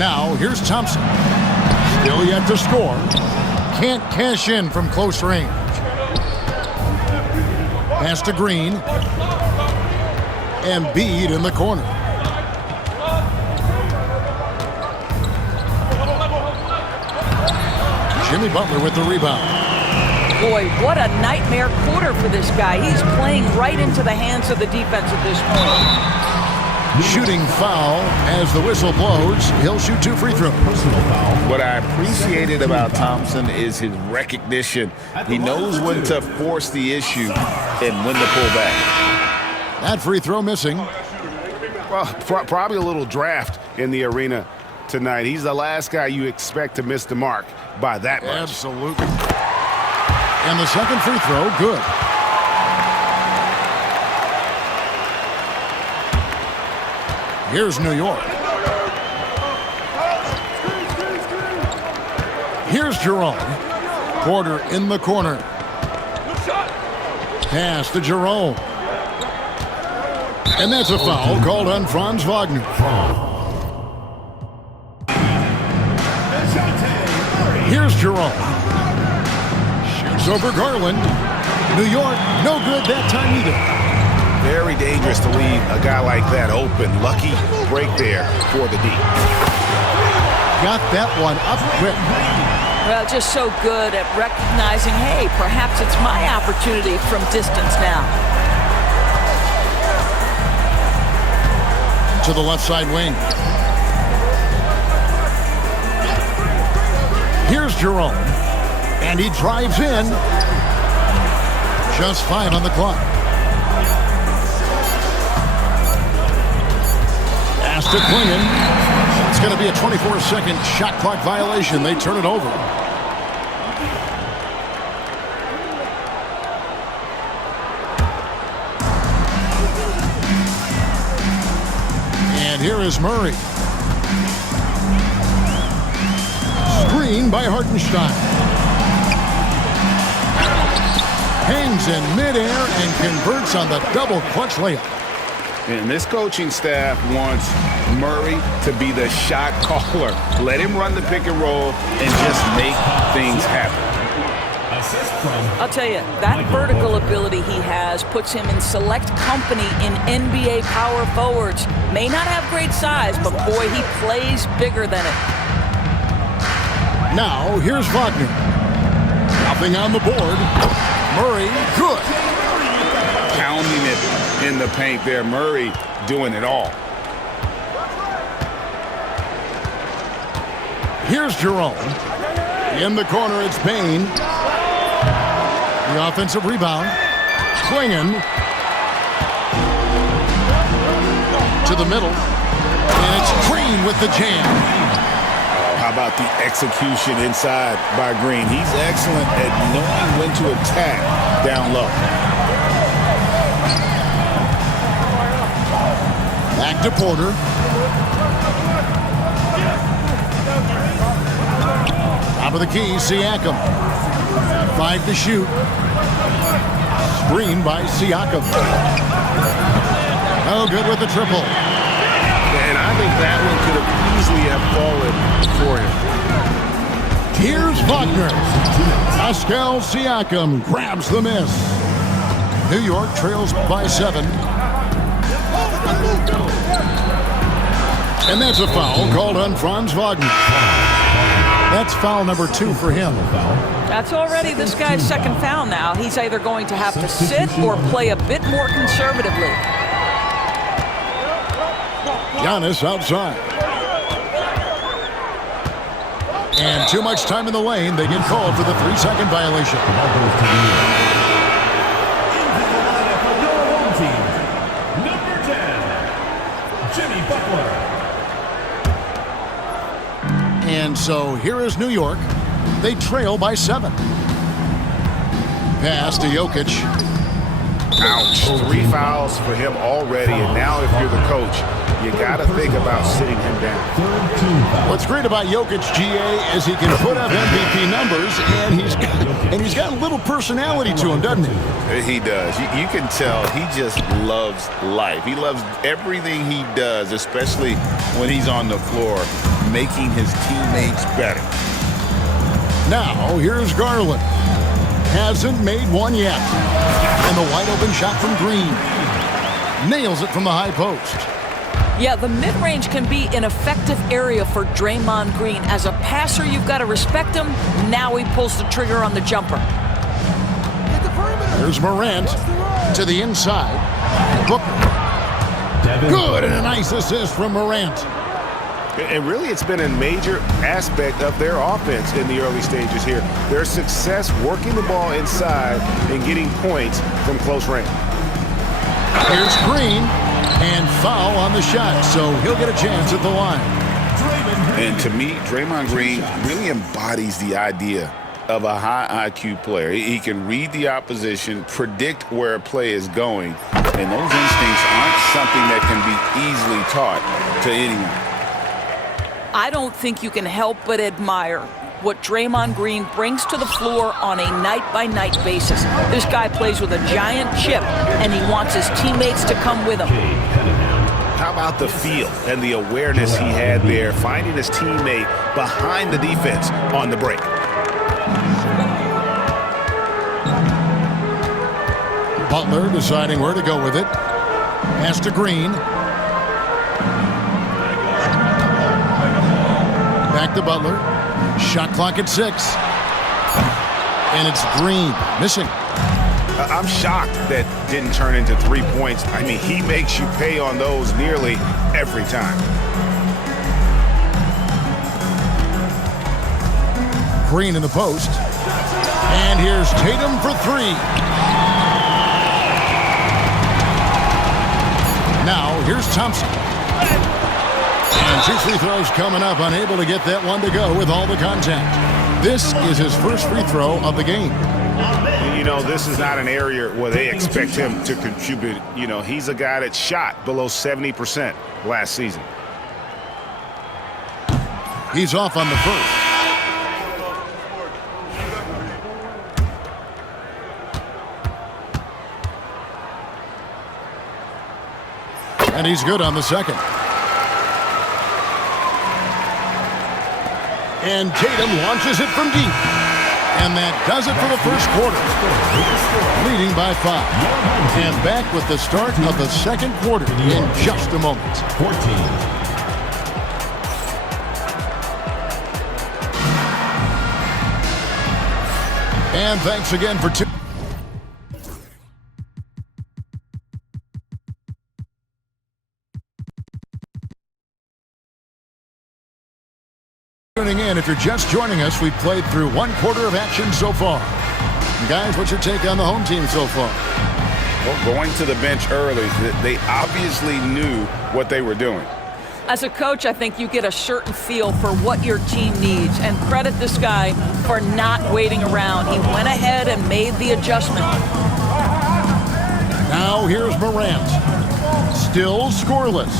Now, here's Thompson. Still yet to score. Can't cash in from close range. Pass to Green. Embiid in the corner. Jimmy Butler with the rebound. Boy, what a nightmare quarter for this guy. He's playing right into the hands of the defense at this point. Shooting foul as the whistle blows. He'll shoot 2 free throws. What I appreciated about Thompson is his recognition. He knows when to force the issue and when to pull back. That free throw missing. Well, probably a little draft in the arena tonight. He's the last guy you expect to miss the mark by that much. Absolutely. And the second free throw, good. Here's New York. Here's Jerome. Porter in the corner. Pass to Jerome. And that's a foul called on Franz Wagner. Here's Jerome. Shoots over Garland. New York, no good that time either. Very dangerous to leave a guy like that open. Lucky break there for the D. Got that one up quick. Well, just so good at recognizing, hey, perhaps it's my opportunity from distance now. To the left side wing. Here's Jerome. And he drives in. Just 5 on the clock. To Klingon. It's going to be a 24-second shot clock violation. They turn it over. And here is Murray. Screen by Hartenstein. Hangs in midair and converts on the double clutch layup. And this coaching staff wants Murray to be the shot caller. Let him run the pick and roll and just make things happen. I'll tell you, that vertical ability he has puts him in select company in NBA power forwards. May not have great size, but boy, he plays bigger than it. Now, here's Wagner. Nothing on the board. Murray, good. Pounding it in the paint there. Murray doing it all. Here's Jerome. In the corner, it's Payne. The offensive rebound. Klingon. To the middle. And it's Green with the jam. How about the execution inside by Green? He's excellent at knowing when to attack down low. Back to Porter. Top of the key, Siakam. 5 to shoot. Screen by Siakam. Oh, good with the triple. And I think that one could have easily have fallen for him. Here's Wagner. Pascal Siakam grabs the miss. New York trails by 7. And that's a foul called on Franz Wagner. That's foul number 2 for him. That's already this guy's second foul now. He's either going to have to sit or play a bit more conservatively. Giannis outside. And too much time in the lane. They get called for the 3-second violation. And so here is New York. They trail by 7. Pass to Jokic. Ouch. 3 fouls for him already. And now if you're the coach, you got to think about sitting him down. What's great about Jokic, GA, is he can put up MVP numbers, and he's got a little personality to him, doesn't he? He does. You can tell he just loves life. He loves everything he does, especially when he's on the floor, making his teammates better. Now, here's Garland. Hasn't made one yet. And the wide open shot from Green. Nails it from the high post. Yeah, the mid-range can be an effective area for Draymond Green. As a passer, you've got to respect him. Now he pulls the trigger on the jumper. There's Morant to the inside. Booker. Good, and a nice assist from Morant. And really, it's been a major aspect of their offense in the early stages here. Their success working the ball inside and getting points from close range. Here's Green, and foul on the shot, so he'll get a chance at the line. And to me, Draymond Green really embodies the idea of a high IQ player. He can read the opposition, predict where a play is going, and those instincts aren't something that can be easily taught to anyone. I don't think you can help but admire what Draymond Green brings to the floor on a night-by-night basis. This guy plays with a giant chip, and he wants his teammates to come with him. How about the feel and the awareness he had there, finding his teammate behind the defense on the break? Butler deciding where to go with it. Pass to Green. Back to Butler. Shot clock at 6. And it's Green missing. I'm shocked that didn't turn into 3 points. I mean, he makes you pay on those nearly every time. Green in the post. And here's Tatum for 3. Now, here's Thompson. And 2 free throws coming up, unable to get that one to go with all the contact. This is his first free throw of the game. You know, this is not an area where they expect him to contribute. You know, he's a guy that shot below 70% last season. He's off on the first. And he's good on the second. And Tatum launches it from deep. And that does it for the first quarter. Leading by 5. And back with the start of the second quarter in just a moment. 14. And thanks again for tuning in. If you're just joining us, we've played through 1 quarter of action so far. Guys, what's your take on the home team so far? Well, going to the bench early, they obviously knew what they were doing. As a coach, I think you get a certain feel for what your team needs, and credit this guy for not waiting around. He went ahead and made the adjustment. Now here's Morant. Still scoreless.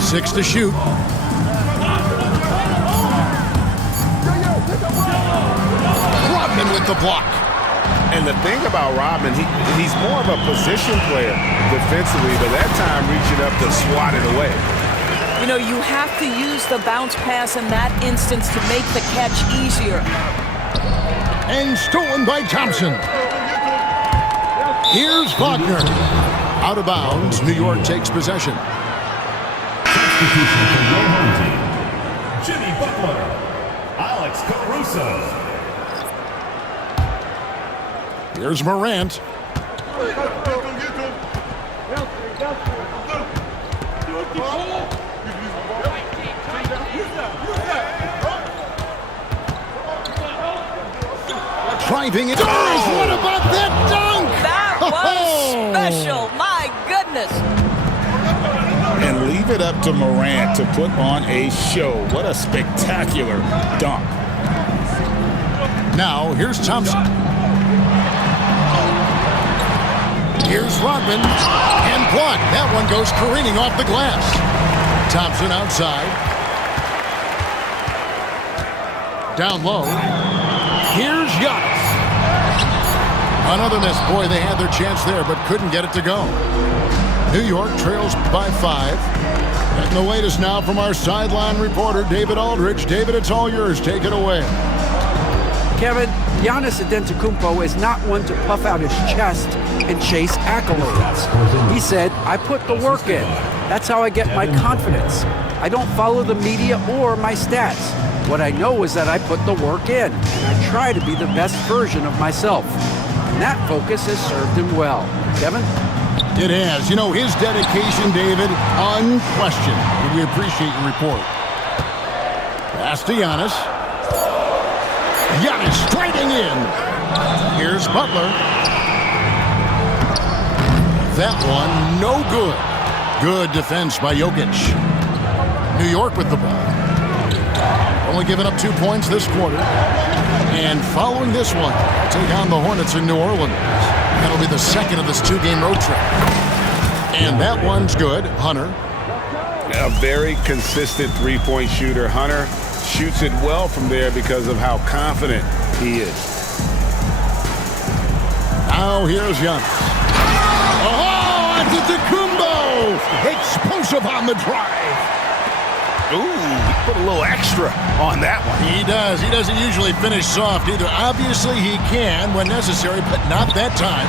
6 to shoot. Rodman with the block. And the thing about Rodman, he's more of a position player defensively, but that time reaching up to swat it away. You know, you have to use the bounce pass in that instance to make the catch easier. And stolen by Thompson. Here's Wagner. Out of bounds, New York takes possession. Substitution for your home team. Jimmy Butler. Alex Caruso. Here's Morant. Driving it. What about that dunk? That was special. My goodness. And leave it up to Morant to put on a show. What a spectacular dunk. Now, here's Thompson. Here's Rodman. And blocked. That one goes careening off the glass. Thompson outside. Down low. Here's Giannis. Another miss. Boy, they had their chance there, but couldn't get it to go. New York trails by 5. And the latest now from our sideline reporter, David Aldridge. David, it's all yours. Take it away. Kevin, Giannis Antetokounmpo is not one to puff out his chest and chase accolades. He said, I put the work in. That's how I get my confidence. I don't follow the media or my stats. What I know is that I put the work in, and I try to be the best version of myself. And that focus has served him well. Kevin? It has. You know, his dedication, David, unquestioned. And we appreciate your report. Pass to Giannis. Giannis striding in. Here's Butler. That one, no good. Good defense by Jokic. New York with the ball. Only giving up 2 points this quarter. And following this one, take on the Hornets in New Orleans. That'll be the second of this 2-game road trip. And that one's good. Hunter. A very consistent three-point shooter. Hunter shoots it well from there because of how confident he is. Now here's Giannis. Oh, Antetokounmpo! Explosive on the drive. Ooh, he put a little extra on that one. He does. He doesn't usually finish soft either. Obviously, he can when necessary, but not that time.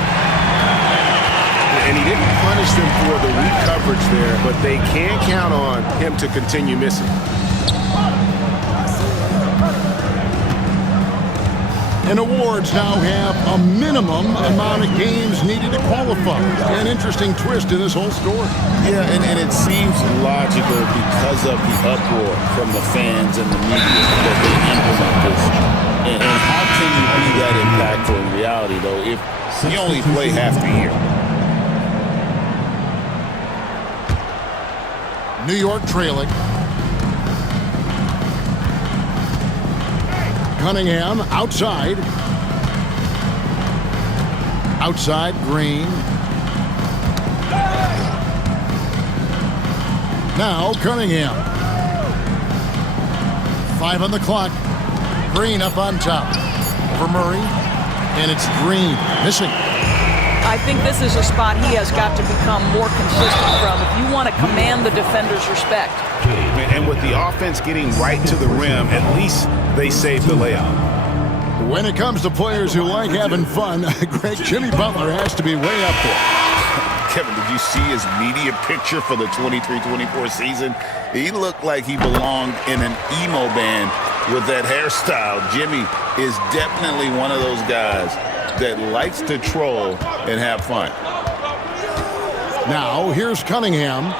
And he didn't punish them for the weak coverage there, but they can count on him to continue missing. And awards now have a minimum amount of games needed to qualify. An interesting twist to this whole story. Yeah, and it seems logical because of the uproar from the fans and the media that they implement this. And how can you be that impactful in reality, though, if you only play half the year? New York trailing. Cunningham outside. Outside, Green. Now Cunningham. 5 on the clock. Green up on top. Over Murray. And it's Green missing. I think this is a spot he has got to become more consistent from if you want to command the defender's respect. And with the offense getting right to the rim, at least they saved the layup. When it comes to players who like having fun, great Jimmy Butler has to be way up there. Kevin, did you see his media picture for the 23-24 season? He looked like he belonged in an emo band with that hairstyle. Jimmy is definitely one of those guys that likes to troll and have fun. Now, here's Cunningham.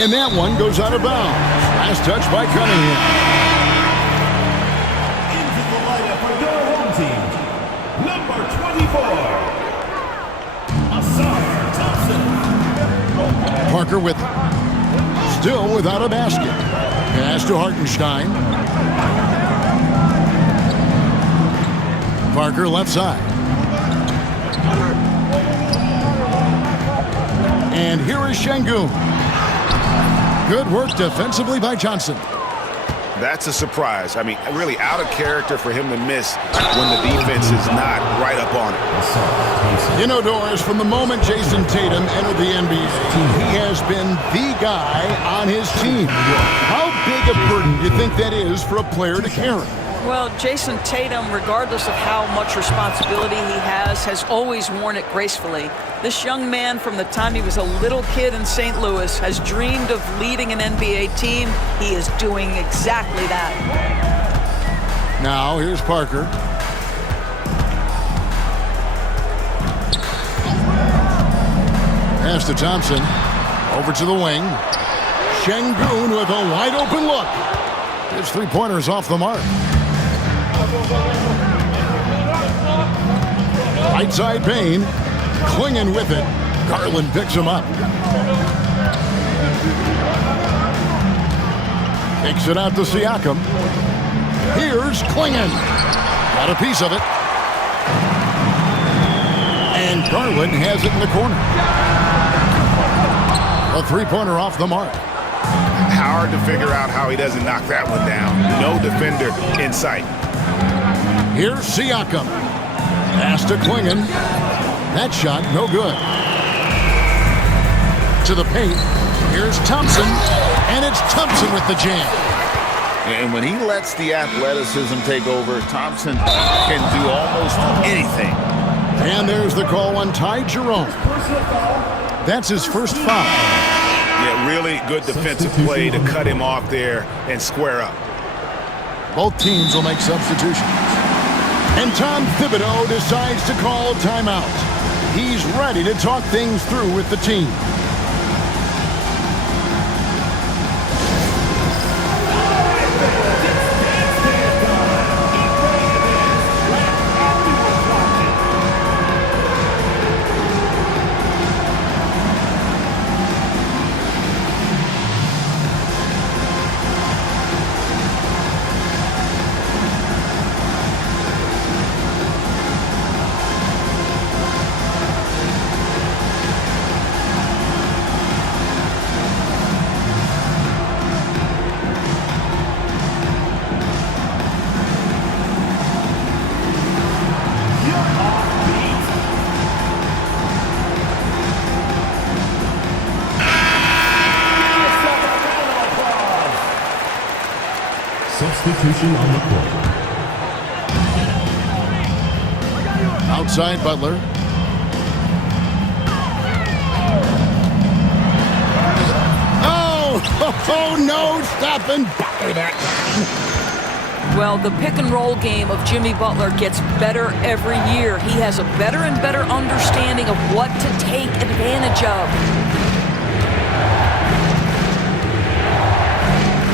And that one goes out of bounds. Last touch by Cunningham. Into the lineup for your home team, number 24, Asar Thompson. Parker with it. Still without a basket. Pass to Hartenstein. Parker left side. And here is Şengün. Good work defensively by Johnson. That's a surprise. I mean, really out of character for him to miss when the defense is not right up on it. You know, Doris, from the moment Jason Tatum entered the NBA, he has been the guy on his team. How big a burden do you think that is for a player to carry? Well, Jason Tatum, regardless of how much responsibility he has always worn it gracefully. This young man, from the time he was a little kid in St. Louis, has dreamed of leading an NBA team. He is doing exactly that. Now, here's Parker. Pass to Thompson. Over to the wing. Şengün with a wide open look. His three-pointers off the mark. Right side Payne. Clinging with it. Garland picks him up. Takes it out to Siakam. Here's Klingon. Got a piece of it. And Garland has it in the corner. A three-pointer off the mark. Hard to figure out how he doesn't knock that one down. No defender in sight. Here's Siakam. Pass to Klingon. That shot, no good. To the paint. Here's Thompson. And it's Thompson with the jam. And when he lets the athleticism take over, Thompson can do almost anything. And there's the call on Ty Jerome. That's his first foul. Yeah, really good defensive play to cut him off there and square up. Both teams will make substitutions. And Tom Thibodeau decides to call timeout. He's ready to talk things through with the team. Substitution on the court. Outside Butler. Oh, no, stopping. Well, the pick-and-roll game of Jimmy Butler gets better every year. He has a better and better understanding of what to take advantage of.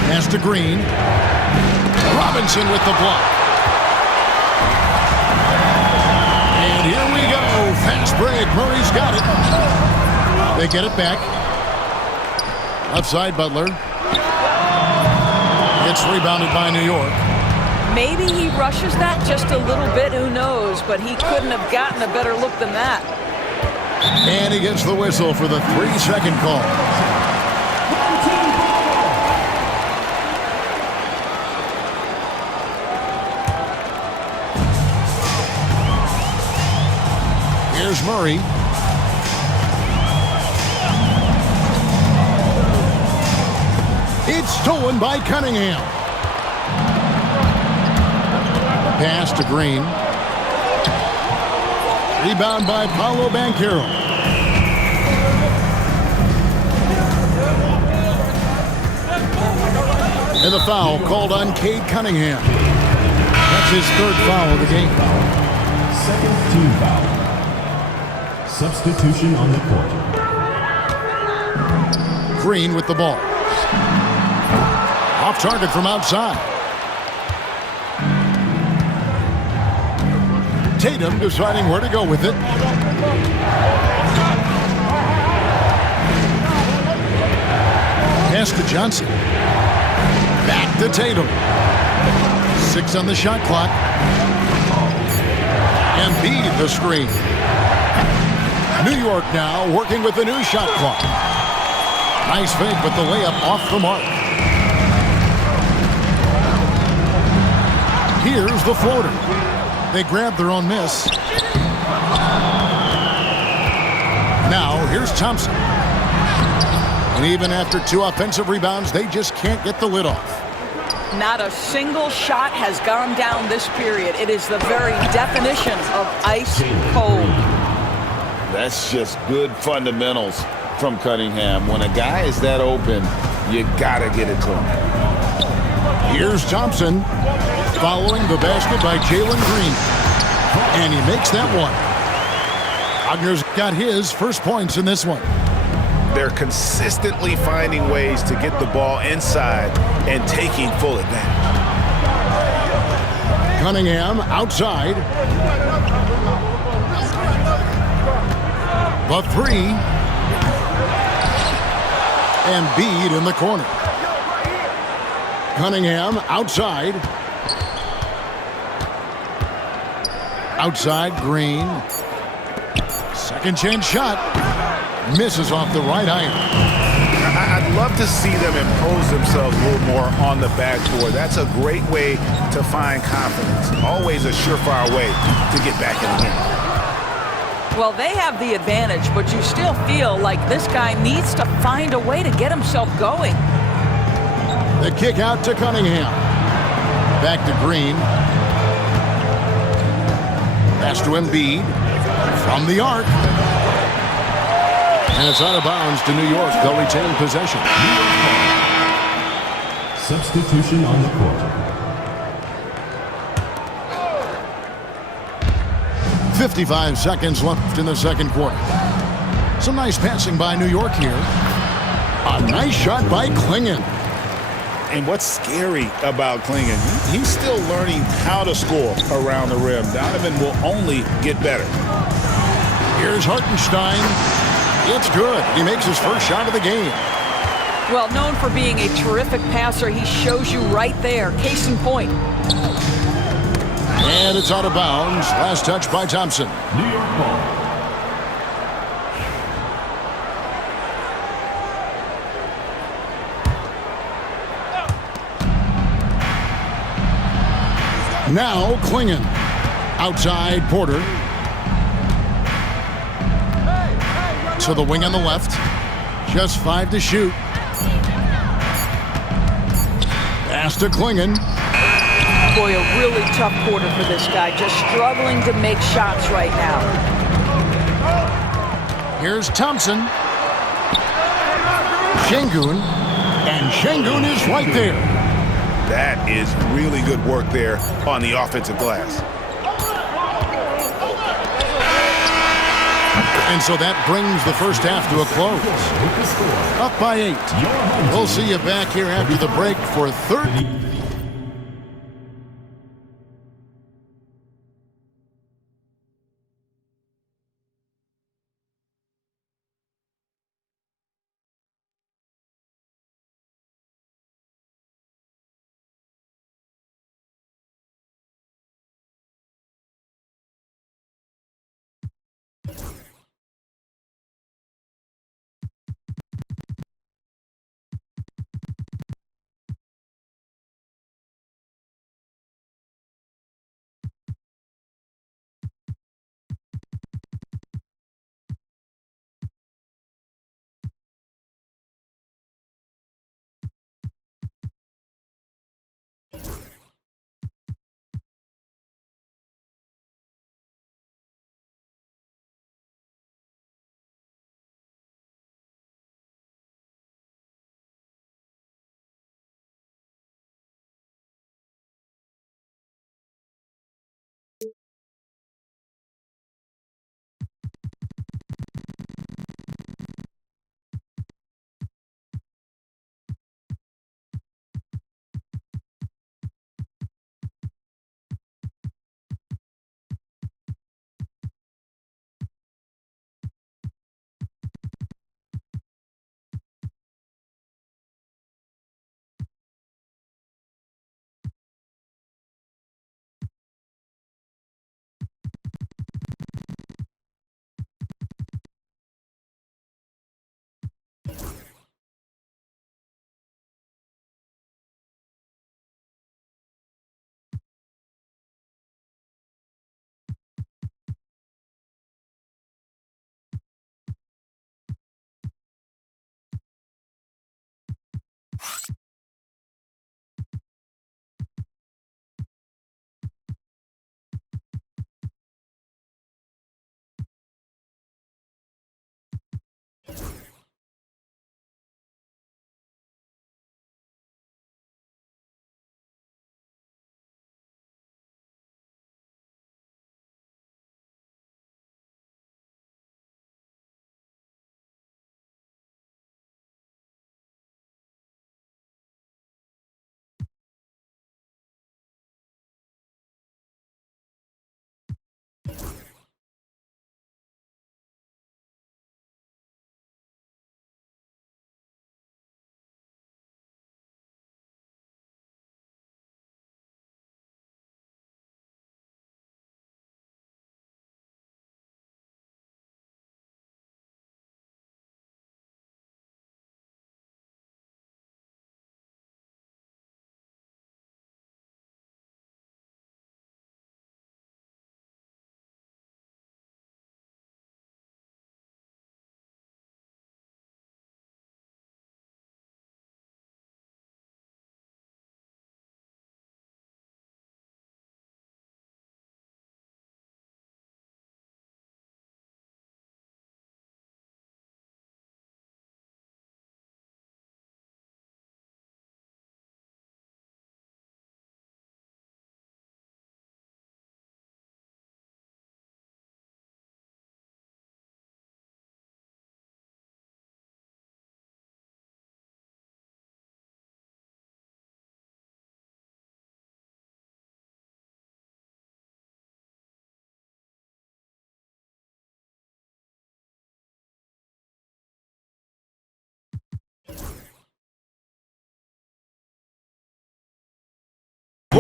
Pass to Green. Robinson with the block. And here we go. Fast break. Murray's got it. They get it back. Left side, Butler. It's rebounded by New York. Maybe he rushes that just a little bit. Who knows? But he couldn't have gotten a better look than that. And he gets the whistle for the 3-second call. Here's Murray. It's stolen by Cunningham. Pass to Green. Rebound by Paolo Banchero. And the foul called on Cade Cunningham. That's his third foul of the game. Second team foul. Substitution on the court. Green with the ball. Off target from outside. Tatum deciding where to go with it. Pass to Johnson. Back to Tatum. 6 on the shot clock. Embiid the screen. New York now working with the new shot clock. Nice fake, but the layup off the mark. Here's the floater. They grab their own miss. Now, here's Thompson. And even after 2 offensive rebounds, they just can't get the lid off. Not a single shot has gone down this period. It is the very definition of ice cold. That's just good fundamentals from Cunningham. When a guy is that open, you gotta get it to him. Here's Thompson. Following the basket by Jalen Green. And he makes that one. Wagner's got his first points in this one. They're consistently finding ways to get the ball inside and taking full advantage. Cunningham outside. The 3. Embiid in the corner. Cunningham outside. Outside Green. Second chance shot. Misses off the right iron. I'd love to see them impose themselves a little more on the backboard. That's a great way to find confidence. Always a surefire way to get back in the game. Well, they have the advantage, but you still feel like this guy needs to find a way to get himself going. The kick out to Cunningham. Back to Green. Pass to Embiid. From the arc. And it's out of bounds to New York. They'll retain possession. Substitution on the court. 55 seconds left in the second quarter. Some nice passing by New York here. A nice shot by Klingon. And what's scary about Klingon, he's still learning how to score around the rim. Donovan will only get better. Here's Hartenstein. It's good. He makes his first shot of the game. Well, known for being a terrific passer, he shows you right there. Case in point. And it's out of bounds. Last touch by Thompson. New York ball. Now Klingon. Outside Porter. To the wing on the left. Just 5 to shoot. Pass to Klingon. Boy, a really tough quarter for this guy. Just struggling to make shots right now. Here's Thompson. Şengün. And Şengün is right there. That is really good work there on the offensive glass. And so that brings the first half to a close. Up by 8. We'll see you back here after the break for third.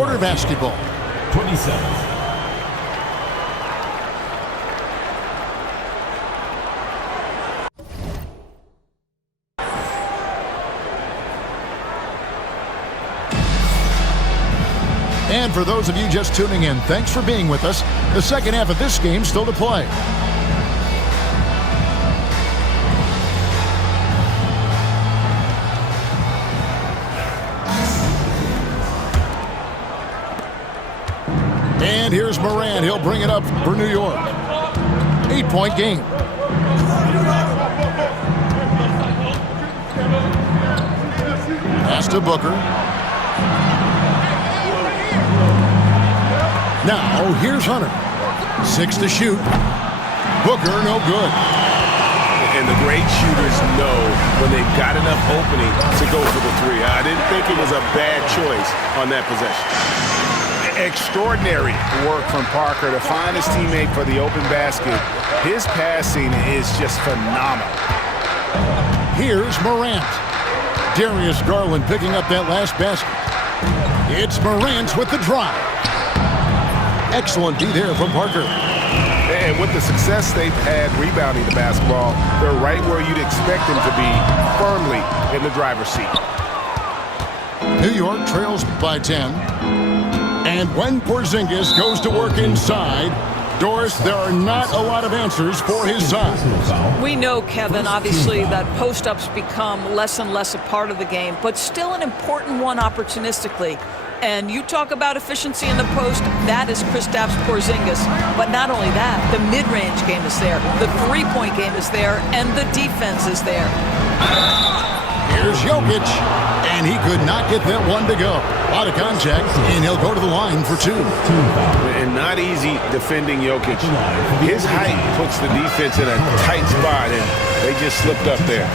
quarter basketball. 27. And for those of you just tuning in, thanks for being with us. The second half of this game still to play. And here's Morant. He'll bring it up for New York. 8-point game. Pass to Booker. Now, here's Hunter. 6 to shoot. Booker, no good. And the great shooters know when they've got enough opening to go for the three. I didn't think it was a bad choice on that possession. Extraordinary work from Parker to find his teammate for the open basket. His passing is just phenomenal. Here's Morant. Darius Garland picking up that last basket. It's Morant with the drive. Excellent D there from Parker. And with the success they've had rebounding the basketball, they're right where you'd expect them to be, firmly in the driver's seat. New York trails by 10. And when Porzingis goes to work inside, Doris, there are not a lot of answers for his size. We know, Kevin, obviously, that post-ups become less and less a part of the game, but still an important one opportunistically. And you talk about efficiency in the post, that is Kristaps Porzingis. But not only that, the mid-range game is there, the three-point game is there, and the defense is there. Here's Jokic, and he could not get that one to go. A lot of contact, and he'll go to the line for 2. And not easy defending Jokic. His height puts the defense in a tight spot, and they just slipped up there.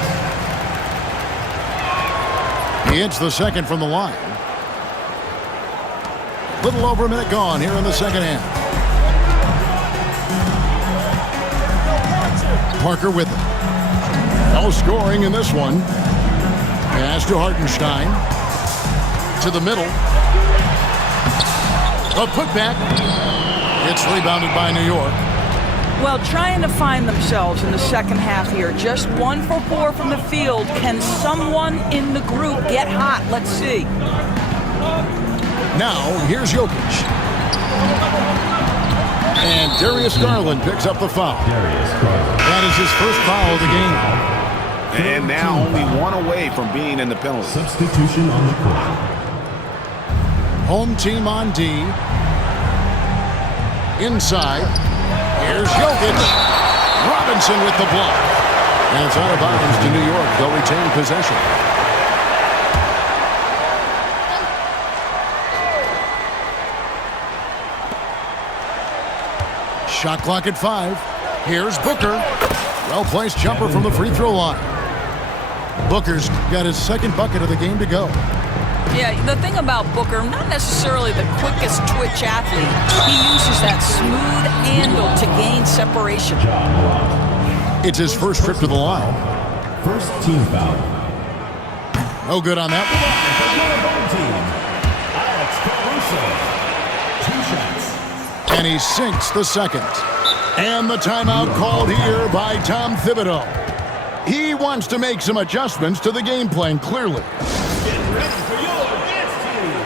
He hits the second from the line. Little over a minute gone here in the second half. Parker with it. No scoring in this one. Pass to Hartenstein. To the middle. A putback. It's rebounded by New York. Well, trying to find themselves in the second half here. Just 1 for 4 from the field. Can someone in the group get hot? Let's see. Now, here's Jokic. And Darius Garland picks up the foul. That is his first foul of the game. And now only 1 away from being in the penalty. Substitution on the court. Home team on D. Inside. Here's Jokic. Robinson with the block. And it's out of bounds to New York. They'll retain possession. Shot clock at 5. Here's Booker. Well-placed jumper from the free throw line. Booker's got his second bucket of the game to go. Yeah, the thing about Booker, not necessarily the quickest twitch athlete. He uses that smooth handle to gain separation. It's his first trip to the line. First team foul. No good on that one. Alex Caruso. 2 shots. And he sinks the second. And the timeout called here by Tom Thibodeau. He wants to make some adjustments to the game plan, clearly. Get ready for your dance team.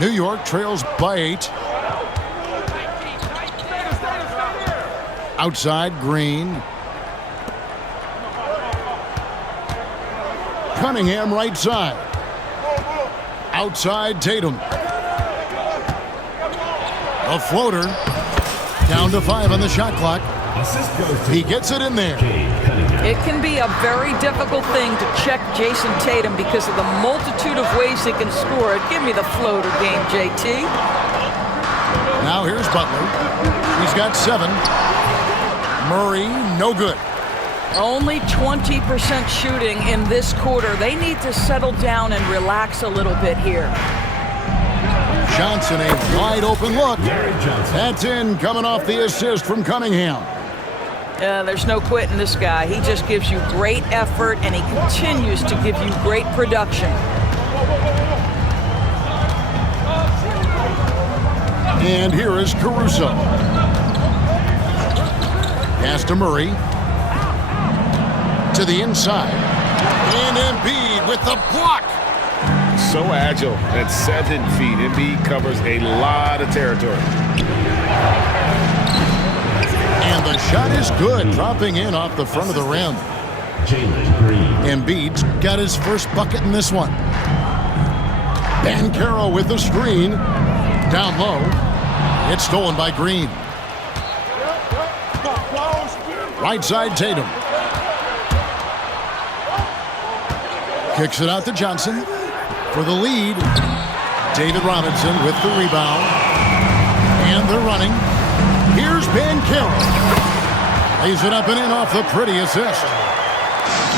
New York trails by 8. Outside, Green. Cunningham right side. Outside, Tatum. A floater. Down to 5 on the shot clock. Assist goes to He gets it in there. It can be a very difficult thing to check Jason Tatum because of the multitude of ways he can score it. Give me the floater game, JT. Now here's Butler. He's got 7. Murray, no good. Only 20% shooting in this quarter. They need to settle down and relax a little bit here. Johnson, a wide open look. Larry Johnson. That's in, coming off the assist from Cunningham. There's no quitting this guy. He just gives you great effort, and he continues to give you great production. And here is Caruso. Pass to Murray. To the inside. And Embiid with the block. So agile at 7 feet. Embiid covers a lot of territory. And the shot is good, dropping in off the front of the rim. Jalen Green. Embiid's got his first bucket in this one. Banchero with the screen. Down low. It's stolen by Green. Right side Tatum. Kicks it out to Johnson for the lead. David Robinson with the rebound. And they're running. Here's Banchero. Lays it up and in off the pretty assist.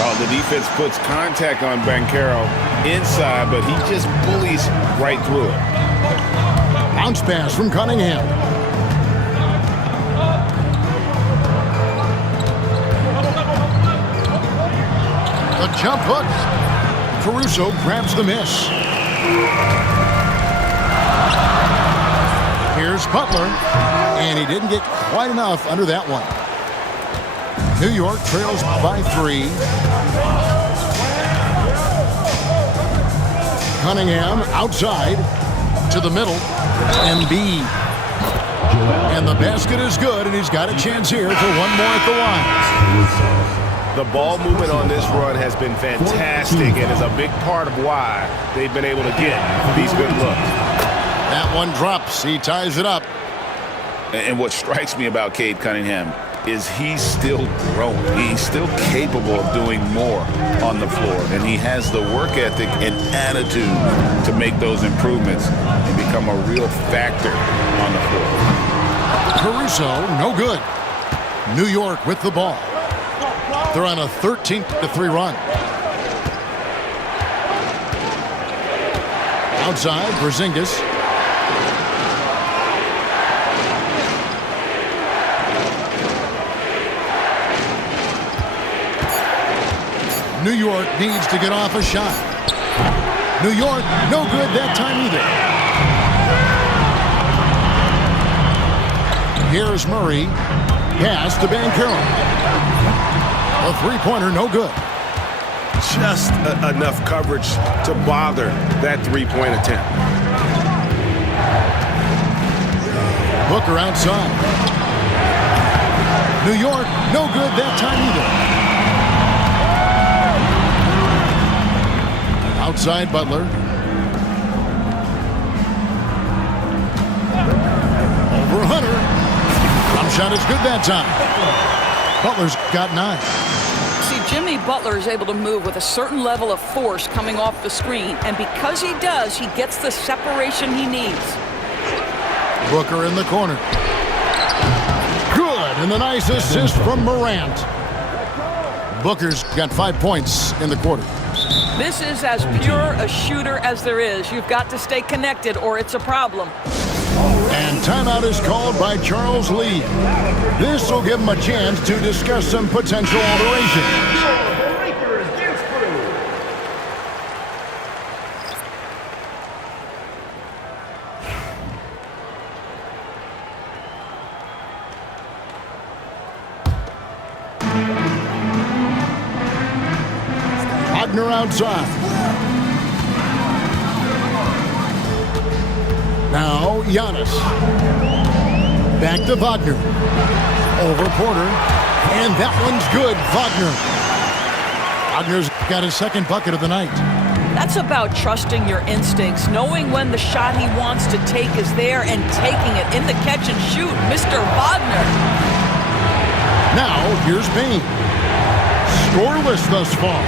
Oh, the defense puts contact on Banchero inside, but he just bullies right through it. Bounce pass from Cunningham. The jump hook. Caruso grabs the miss. Here's Butler. And he didn't get quite enough under that one. New York trails by 3. Cunningham outside to the middle. Embiid. And the basket is good, and he's got a chance here for one more at the line. The ball movement on this run has been fantastic and is a big part of why they've been able to get these good looks. That one drops. He ties it up. And what strikes me about Cade Cunningham is he's still growing. He's still capable of doing more on the floor. And he has the work ethic and attitude to make those improvements and become a real factor on the floor. Caruso, no good. New York with the ball. They're on a 13-3 run. Outside, Porzingis. New York needs to get off a shot. New York, no good that time either. Here's Murray. Pass to Banchero. A three-pointer, no good. Just enough coverage to bother that three-point attempt. Booker outside. New York, no good that time either. Outside Butler. Over Hunter. Jump shot is good that time. Butler's got 9. See, Jimmy Butler is able to move with a certain level of force coming off the screen, and because he does, he gets the separation he needs. Booker in the corner. Good, and the nice assist from Morant. Booker's got 5 points in the quarter. This is as pure a shooter as there is. You've got to stay connected or it's a problem. And timeout is called by Charles Lee. This will give him a chance to discuss some potential alterations. Wagner outside. Now Giannis. Back to Wagner. Over Porter. And that one's good, Wagner. Wagner's got his second bucket of the night. That's about trusting your instincts, knowing when the shot he wants to take is there and taking it in the catch and shoot. Mr. Wagner. Now, here's Payne. Scoreless thus far.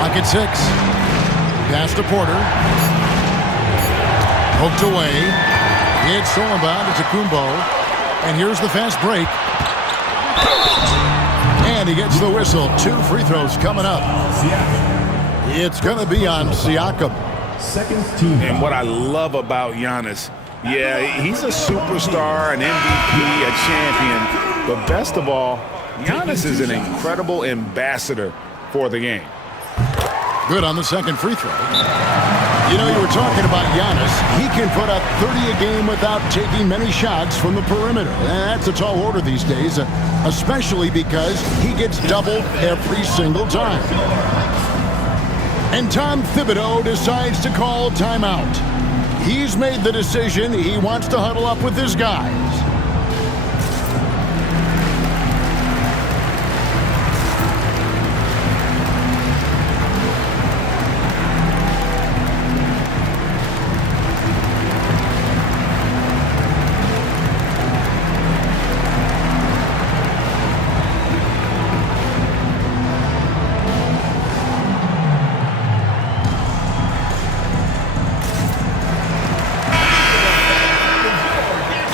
Clock at 6. Pass to Porter. Poked away. It's stolen by Antetokounmpo. And here's the fast break. And he gets the whistle. 2 free throws coming up. It's going to be on Siakam. Second team. And what I love about Giannis, yeah, he's a superstar, an MVP, a champion. But best of all, Giannis is an incredible ambassador for the game. Good on the second free throw. You know, you were talking about Giannis. He can put up 30 a game without taking many shots from the perimeter. That's a tall order these days, especially because he gets doubled every single time. And Tom Thibodeau decides to call timeout. He's made the decision. He wants to huddle up with his guys.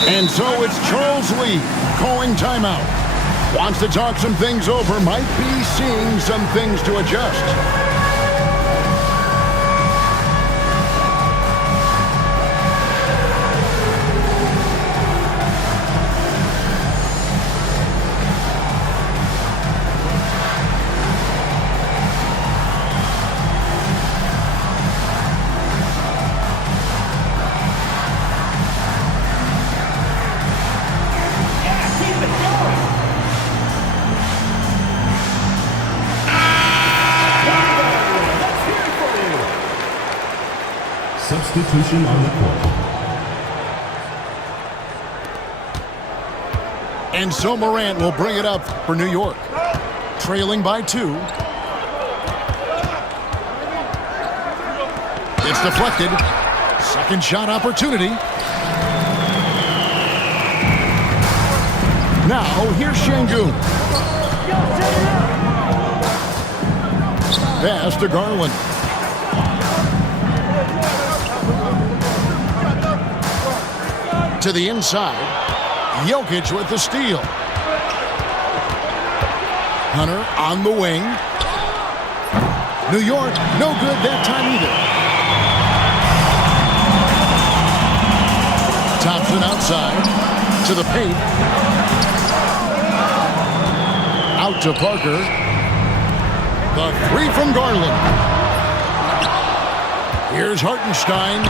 And so it's Charles Lee calling timeout. Wants to talk some things over, might be seeing some things to adjust. Substitution on the court. And so Morant will bring it up for New York. Trailing by 2. It's deflected. Second shot opportunity. Now, here's Şengün. Pass to Garland. To the inside. Jokic with the steal. Hunter on the wing. New York, no good that time either. Thompson outside. To the paint. Out to Parker. The 3 from Garland. Here's Hartenstein.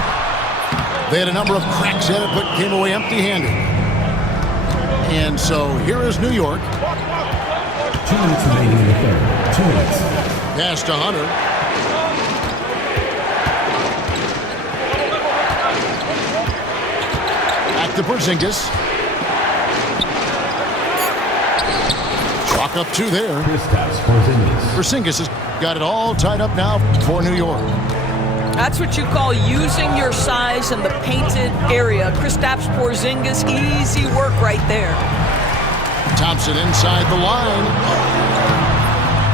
They had a number of cracks at it, but came away empty-handed. And so here is New York. 2 minutes remaining in the third. 2 minutes. Pass to Hunter. Back to Porzingis. Chalk up 2 there. Kristaps Porzingis. Porzingis has got it all tied up now for New York. That's what you call using your size in the painted area. Kristaps Porzingis, easy work right there. Thompson inside the line.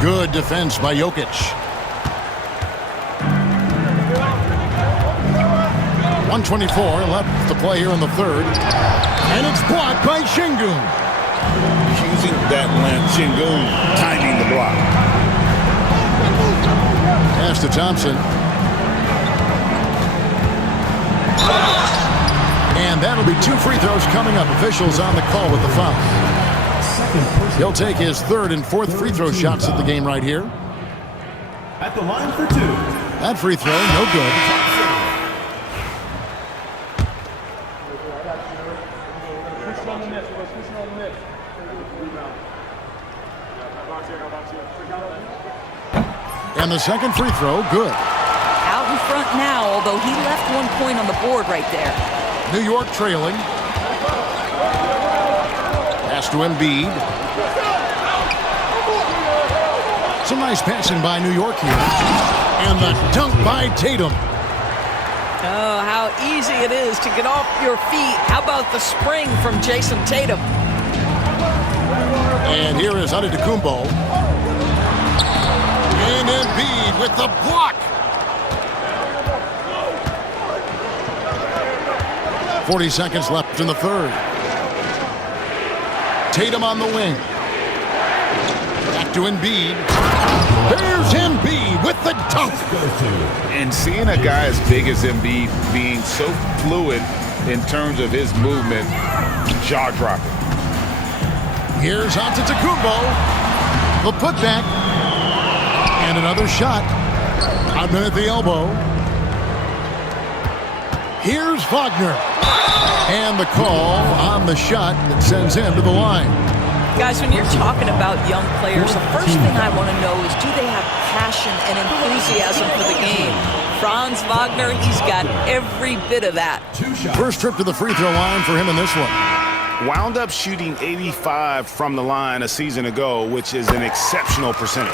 Good defense by Jokic. .124 left to play here in the third. And it's blocked by Şengün. Using that length, Şengün timing the block. Pass to Thompson. And that'll be 2 free throws coming up. Officials on the call with the foul. He'll take his 3rd and 4th free throw shots at the game right here. At the line for 2. That free throw, no good. And the second free throw, good. Out in front now, although he left 1 point on the board right there. New York trailing. Pass to Embiid. Some nice passing by New York here. And the dunk by Tatum. Oh, how easy it is to get off your feet. How about the spring from Jason Tatum? And here is Antetokounmpo. And Embiid with the block. 40 seconds left in the third. Tatum on the wing. Back to Embiid. There's Embiid with the dunk. And seeing a guy as big as Embiid being so fluid in terms of his movement, jaw-dropping. Here's Antetokounmpo. The putback. And another shot. Outman at the elbow. Here's Wagner. And the call on the shot that sends him to the line. Guys, when you're talking about young players, the first thing I want to know is, do they have passion and enthusiasm for the game? Franz Wagner, he's got every bit of that. First trip to the free throw line for him in this one. Wound up shooting 85 from the line a season ago, which is an exceptional percentage.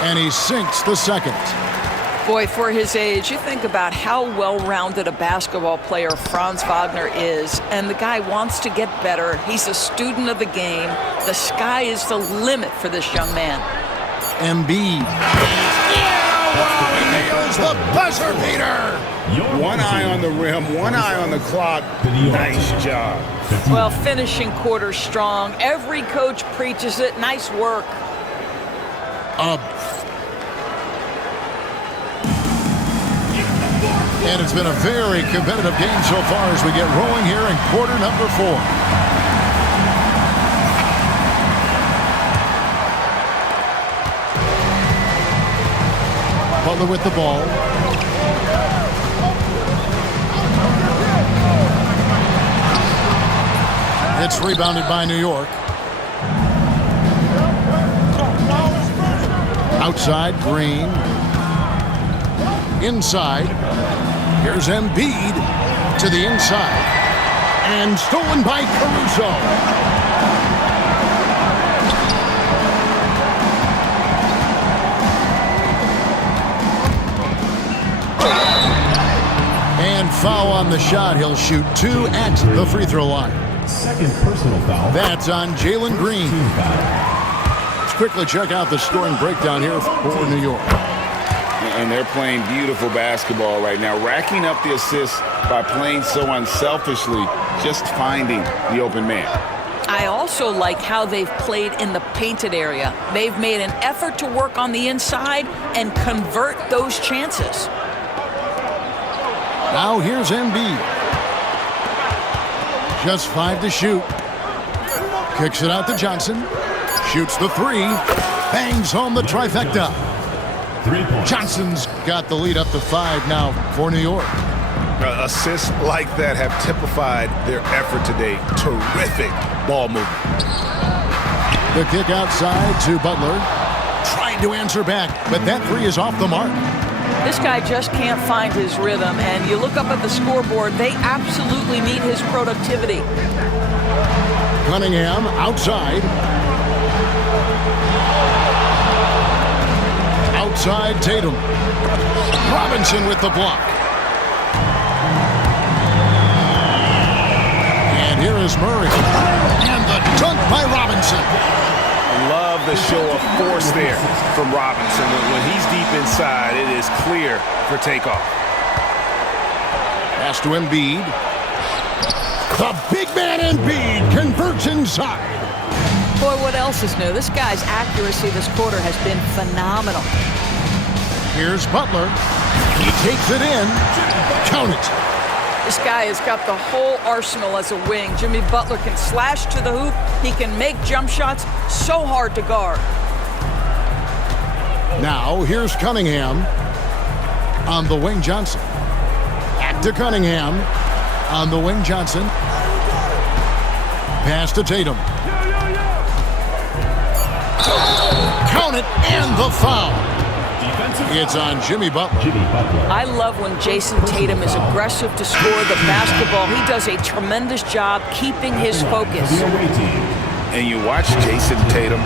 And he sinks the second. Boy, for his age, you think about how well-rounded a basketball player Franz Wagner is, and the guy wants to get better. He's a student of the game. The sky is the limit for this young man. Embiid. He nails the buzzer beater. One eye on the rim, one eye on the clock. Nice job. Well, finishing quarter strong. Every coach preaches it. Nice work. And it's been a very competitive game so far as we get rolling here in quarter number 4. Butler with the ball. It's rebounded by New York. Outside, Green. Inside. Here's Embiid to the inside. And stolen by Caruso. And foul on the shot. He'll shoot 2 at the free throw line. Second personal foul. That's on Jalen Green. Let's quickly check out the scoring breakdown here for New York. And they're playing beautiful basketball right now, racking up the assists by playing so unselfishly, just finding the open man. I also like how they've played in the painted area. They've made an effort to work on the inside and convert those chances. Now here's Embiid. Just 5 to shoot. Kicks it out to Johnson. Shoots the 3. Bangs home the trifecta. 3 points. Johnson's got the lead up to 5 now for New York. Assists like that have typified their effort today. Terrific ball movement. The kick outside to Butler. Trying to answer back, but that 3 is off the mark. This guy just can't find his rhythm, and you look up at the scoreboard, they absolutely need his productivity. Cunningham outside. Outside Tatum. Robinson with the block. And here is Murray. And the dunk by Robinson. Love the show of force there from Robinson. When he's deep inside, it is clear for takeoff. Pass to Embiid. The big man Embiid converts inside. Boy, what else is new? This guy's accuracy this quarter has been phenomenal. Here's Butler. He takes it in. Count it. This guy has got the whole arsenal as a wing. Jimmy Butler can slash to the hoop. He can make jump shots so hard to guard. Now, here's Cunningham on the wing Johnson. Back to Cunningham on the wing Johnson. Pass to Tatum. Count it, and the foul. It's on Jimmy Butler. I love when Jason Tatum is aggressive to score the basketball. He does a tremendous job keeping his focus. And you watch Jason Tatum,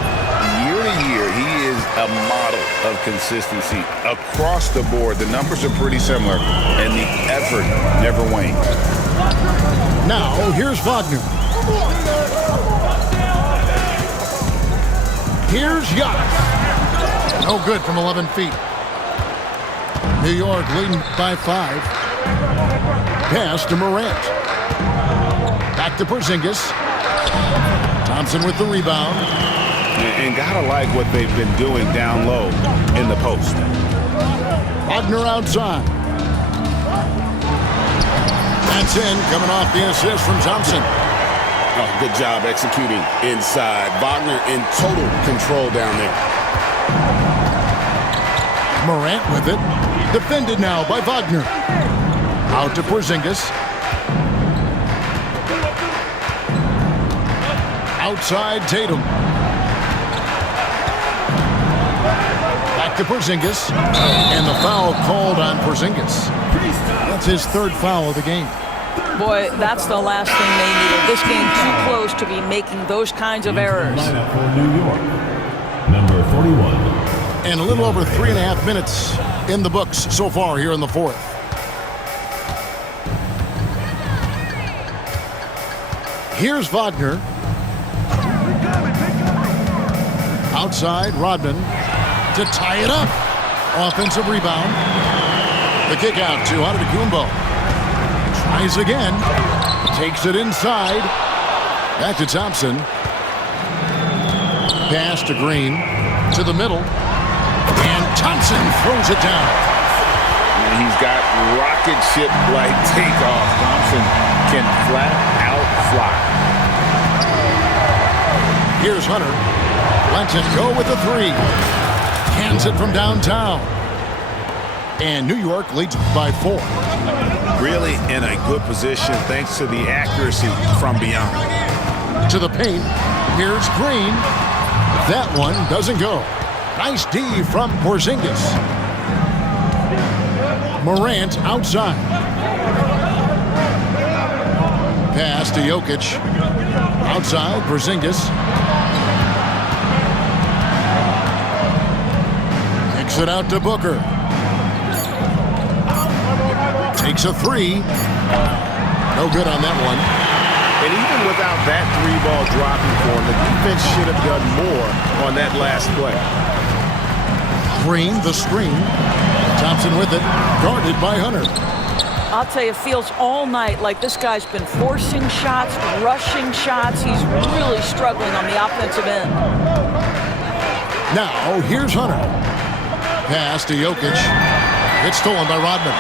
year to year, he is a model of consistency. Across the board, the numbers are pretty similar, and the effort never wanes. Now, here's Wagner. Here's Giannis. No good from 11 feet. New York leading by 5. Pass to Morant. Back to Porzingis. Thompson with the rebound. And gotta like what they've been doing down low in the post. Wagner outside. That's in, coming off the assist from Thompson. Oh, good job executing inside. Wagner in total control down there. Morant with it. Defended now by Wagner. Out to Porzingis. Outside Tatum. Back to Porzingis. And the foul called on Porzingis. That's his 3rd foul of the game. Boy, that's the last thing they needed. This game too close to be making those kinds of errors. Lineup for New York, number 41. And a little over 3.5 minutes in the books so far here in the 4th. Here's Wagner. Outside, Rodman to tie it up. Offensive rebound. The kick out to Antetokounmpo. Tries again. Takes it inside. Back to Thompson. Pass to Green. To the middle. And Thompson throws it down. And he's got rocket ship-like takeoff. Thompson can flat out fly. Here's Hunter. Lets it go with the 3. Hands it from downtown. And New York leads by 4. Really in a good position thanks to the accuracy from beyond. To the paint. Here's Green. That one doesn't go. Nice D from Porzingis. Morant outside. Pass to Jokic. Outside, Porzingis. Kicks it out to Booker. Takes a 3. No good on that one. And even without that 3-ball dropping for him, the defense should have done more on that last play. Green, the screen. Thompson with it, guarded by Hunter. I'll tell you, it feels all night like this guy's been forcing shots, rushing shots. He's really struggling on the offensive end. Now, here's Hunter. Pass to Jokic. It's stolen by Rodman.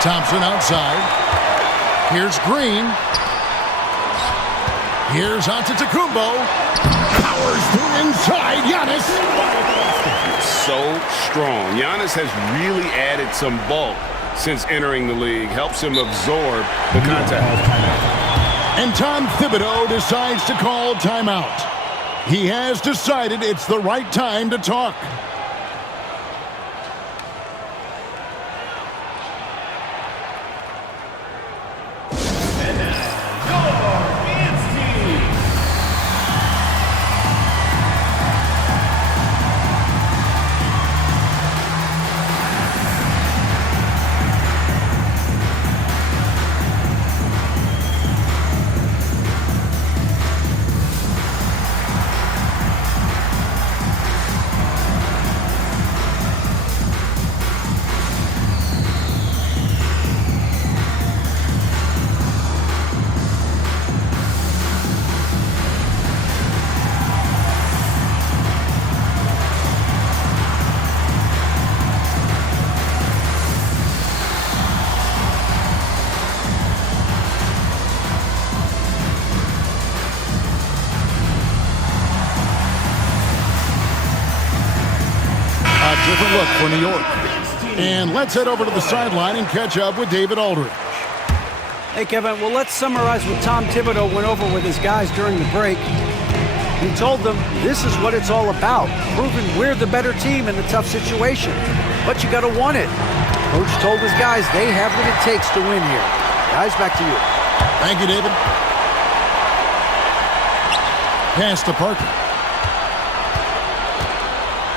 Thompson outside. Here's Green. Here's Antetokounmpo. Powers to inside. Giannis. So strong. Giannis has really added some bulk since entering the league. Helps him absorb the contact. And Tom Thibodeau decides to call timeout. He has decided it's the right time to talk. Different look for New York. And let's head over to the sideline and catch up with David Aldridge. Hey, Kevin, well, let's summarize what Tom Thibodeau went over with his guys during the break. He told them this is what it's all about, proving we're the better team in the tough situation. But you got to want it. Coach told his guys they have what it takes to win here. Guys, back to you. Thank you, David. Pass to Parker.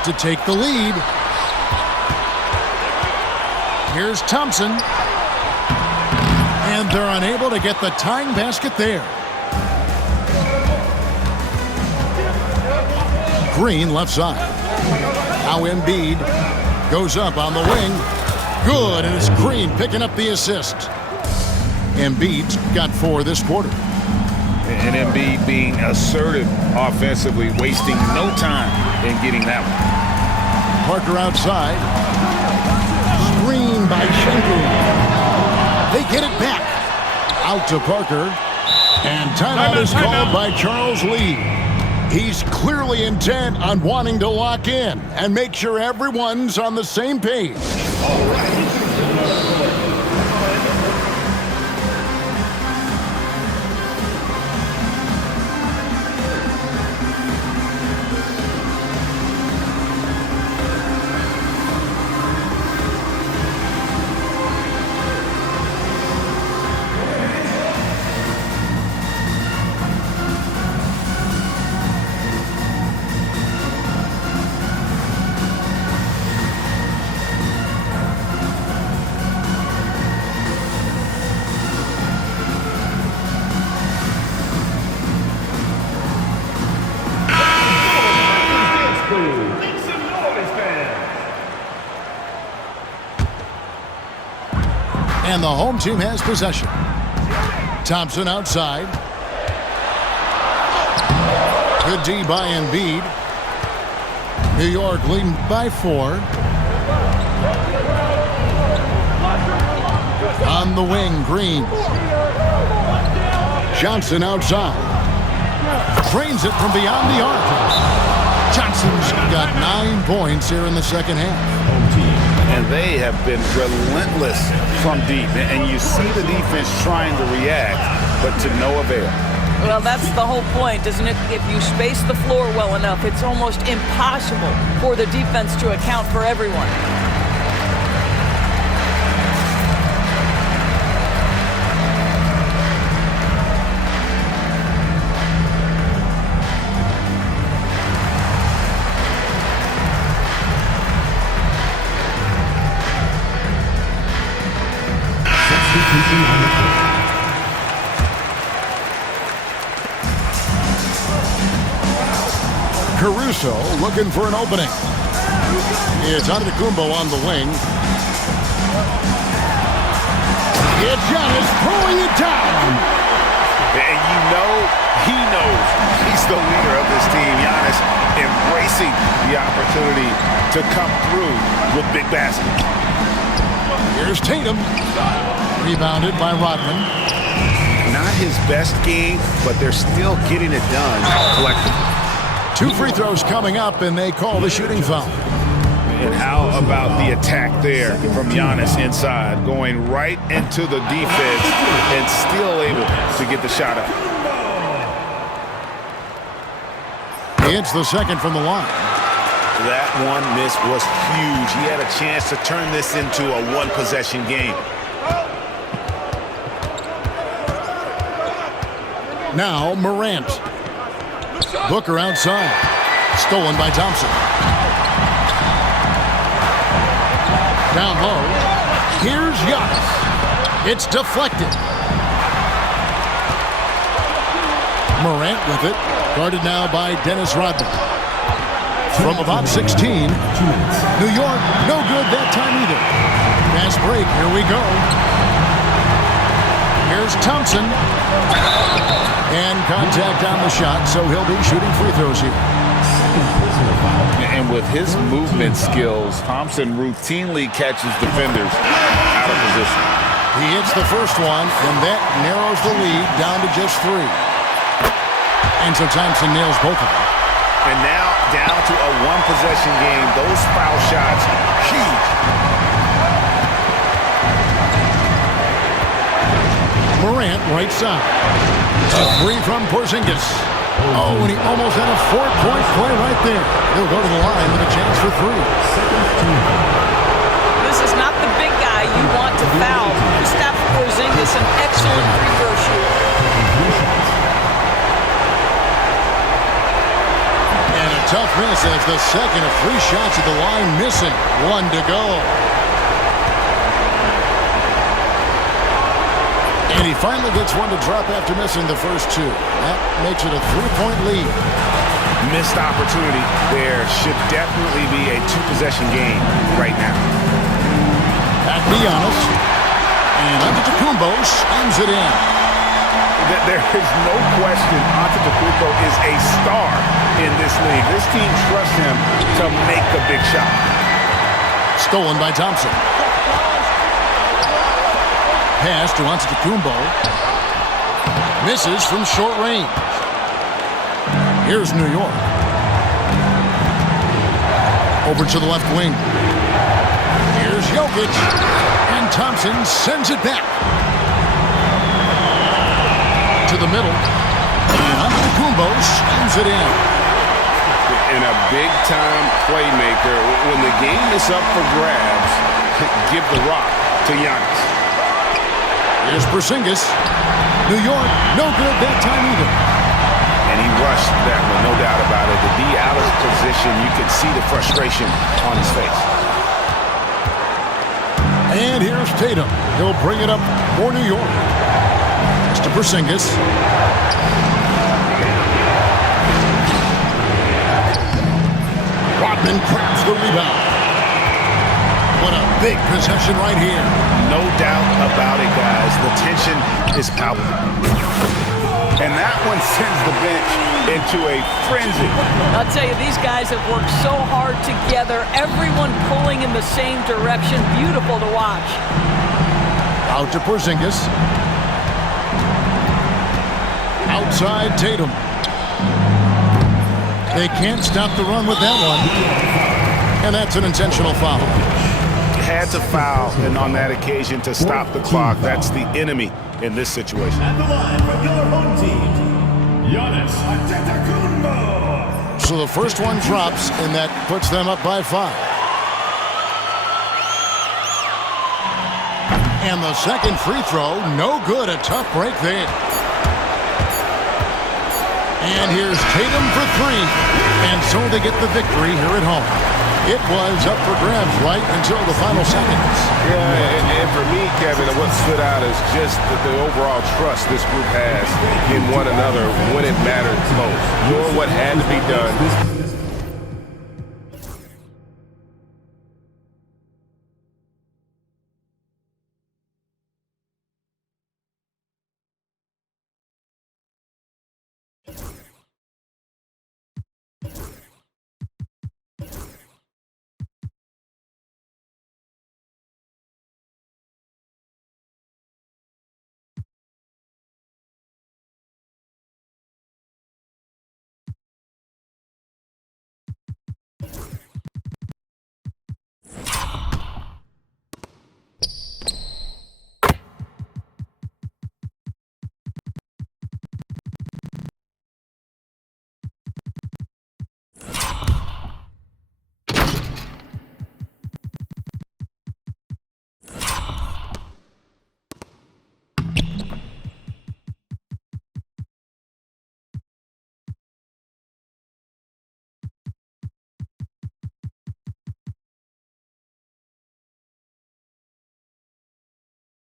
to take the lead. Here's Thompson. And they're unable to get the tying basket there. Green left side. Now Embiid goes up on the wing. Good, and it's Green picking up the assist. Embiid's got 4 this quarter. And Embiid being assertive offensively, wasting no time in getting that one. Parker outside. Screen by Sengun. They get it back. Out to Parker. And timeout is called by Charles Lee. He's clearly intent on wanting to lock in and make sure everyone's on the same page. All right. And the home team has possession. Thompson outside. Good D by Embiid. New York leading by 4. On the wing, Green. Johnson outside. Trains it from beyond the arc. Johnson's got 9 points here in the second half. And they have been relentless from deep. And you see the defense trying to react, but to no avail. Well, that's the whole point, isn't it? If you space the floor well enough, it's almost impossible for the defense to account for everyone. Caruso looking for an opening. It's Antetokounmpo on the wing. It's Giannis throwing it down. And you know he knows he's the leader of this team. Giannis embracing the opportunity to come through with big baskets. Here's Tatum. Rebounded by Rodman. Not his best game, but they're still getting it done collectively. 2 free throws coming up, and they call the shooting foul. And how about the attack there from Giannis inside, going right into the defense and still able to get the shot up. It's the second from the line. That one miss was huge. He had a chance to turn this into a one-possession game. Now Morant. Booker outside. Stolen by Thompson. Down low. Here's Giannis. It's deflected. Morant with it. Guarded now by Dennis Rodman. From about 16. New York, no good that time either. Fast break. Here we go. Here's Thompson. And contact on the shot, so he'll be shooting free throws here. And with his movement skills, Thompson routinely catches defenders out of position. He hits the first one, and that narrows the lead down to just 3. And so Thompson nails both of them. And now down to a one-possession game. Those foul shots, huge. Morant, right side. A 3 from Porzingis. Oh, and he almost had a 4-point play right there. He'll go to the line with a chance for 3. This is not the big guy you want to foul. Kristaps Porzingis, an excellent free throw shooter. And a tough miss as the second of 3 shots at the line missing. 1 to go. And he finally gets one to drop after missing the first 2. That makes it a 3-point lead. Missed opportunity there. Should definitely be a 2-possession game right now. Back to Giannis. And Antetokounmpo slams it in. There is no question Antetokounmpo is a star in this league. This team trusts him to make a big shot. Stolen by Thompson. Pass to Antetokounmpo. Misses from short range. Here's New York. Over to the left wing. Here's Jokic. And Thompson sends it back. To the middle. And Antetokounmpo slams it in. And a big-time playmaker. When the game is up for grabs, give the rock to Giannis. Here's Porzingis. New York, no good that time either. And he rushed that one, no doubt about it. To be out of position, you could see the frustration on his face. And here's Tatum. He'll bring it up for New York. It's to Porzingis. Rodman grabs the rebound. What a big possession right here. No doubt about it, guys. The tension is palpable. And that one sends the bench into a frenzy. I'll tell you, these guys have worked so hard together. Everyone pulling in the same direction. Beautiful to watch. Out to Porzingis. Outside Tatum. They can't stop the run with that one. And that's an intentional foul. Had to foul, and on that occasion to stop the clock. That's the enemy in this situation. At the line from your home team, Giannis Antetokounmpo. So the first one drops, and that puts them up by 5. And the second free throw, no good. A tough break there. And here's Tatum for 3. And so they get the victory here at home. It was up for grabs right until the final seconds. Yeah, and for me, Kevin, what stood out is just the overall trust this group has in one another when it mattered most. Doing what had to be done.